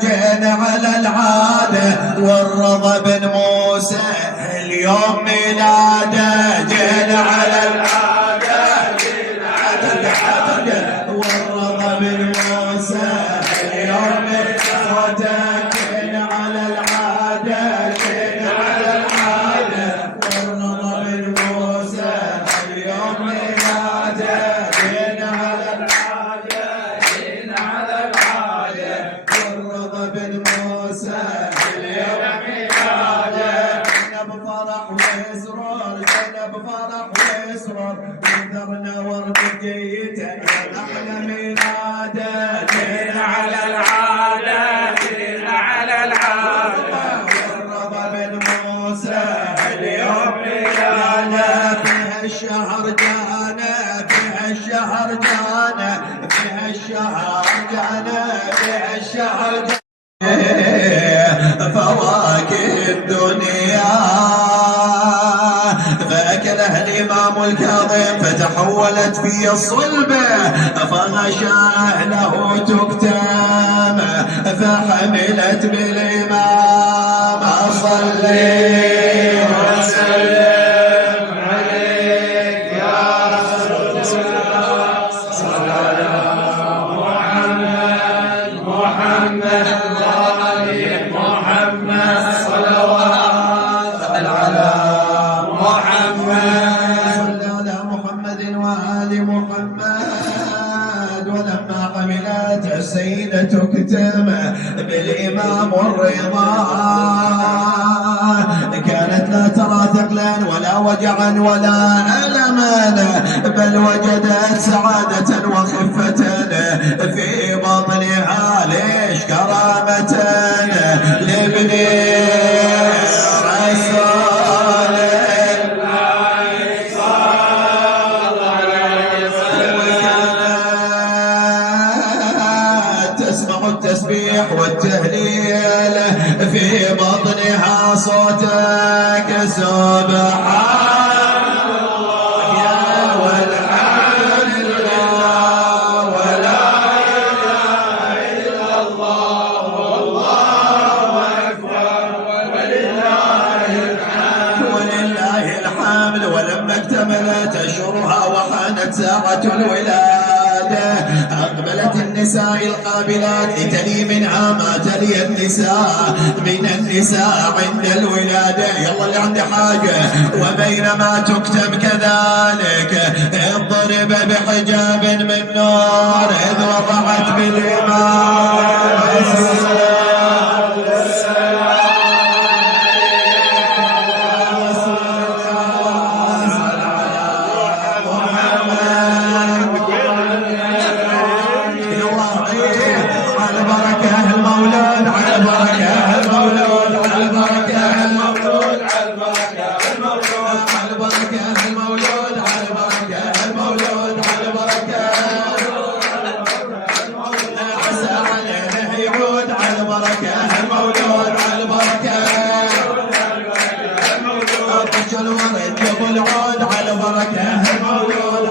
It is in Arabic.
جينا على العادة والرضا بن موسى اليوم ميلاده. جينا على العادة جينا على العادة والرضا بن موسى اليوم ميلاده. جينا على العادة جينا على العادة والرضا بن موسى اليوم ميلاده. جينا على العادة جينا على العادة والرضا بن موسى اليوم ميلاده. جينا بفرح وسرور جينا بفرح وسرور انذرنا ورد جيته يا احلى ميلاده. جينا على العادة جينا على العادة والرضا بن موسى اليوم ميلاده. فيها الشهر جانا فيها الشهر جانا فيها الشهر جانا فيها الشهر جانا فواكه الدنيا فأكلها الإمام الكاظم فتحولت في الصلبة فغشاه له تكتم فحملت بالإمام أصلي وسلم عليك يا رسول الله صلى على محمد محمد محمد صلوات على محمد صلى على محمد وآل محمد. ولما حملت السيدة تكتم بالإمام الرضا كانت لا ترى ثقلا ولا وجعا ولا ألما بل وجدت سعادة وخفة في بطنها. ليش؟ كرامة لابن رسول الله صلى الله عليه وسلم. وكانت تسمع التسبيح والتهليل في بطنها صوتك سبحان أشهرها وحانت ساعة الولادة أقبلت النساء القابلات لتلي منها ما تلي النساء من النساء عند الولادة. يلا اللي عنده حاجة. وبينما تكتم كذلك اضرب بحجاب من نور إذ وضعت بالإمام الورد جاب العود على بركة المولود.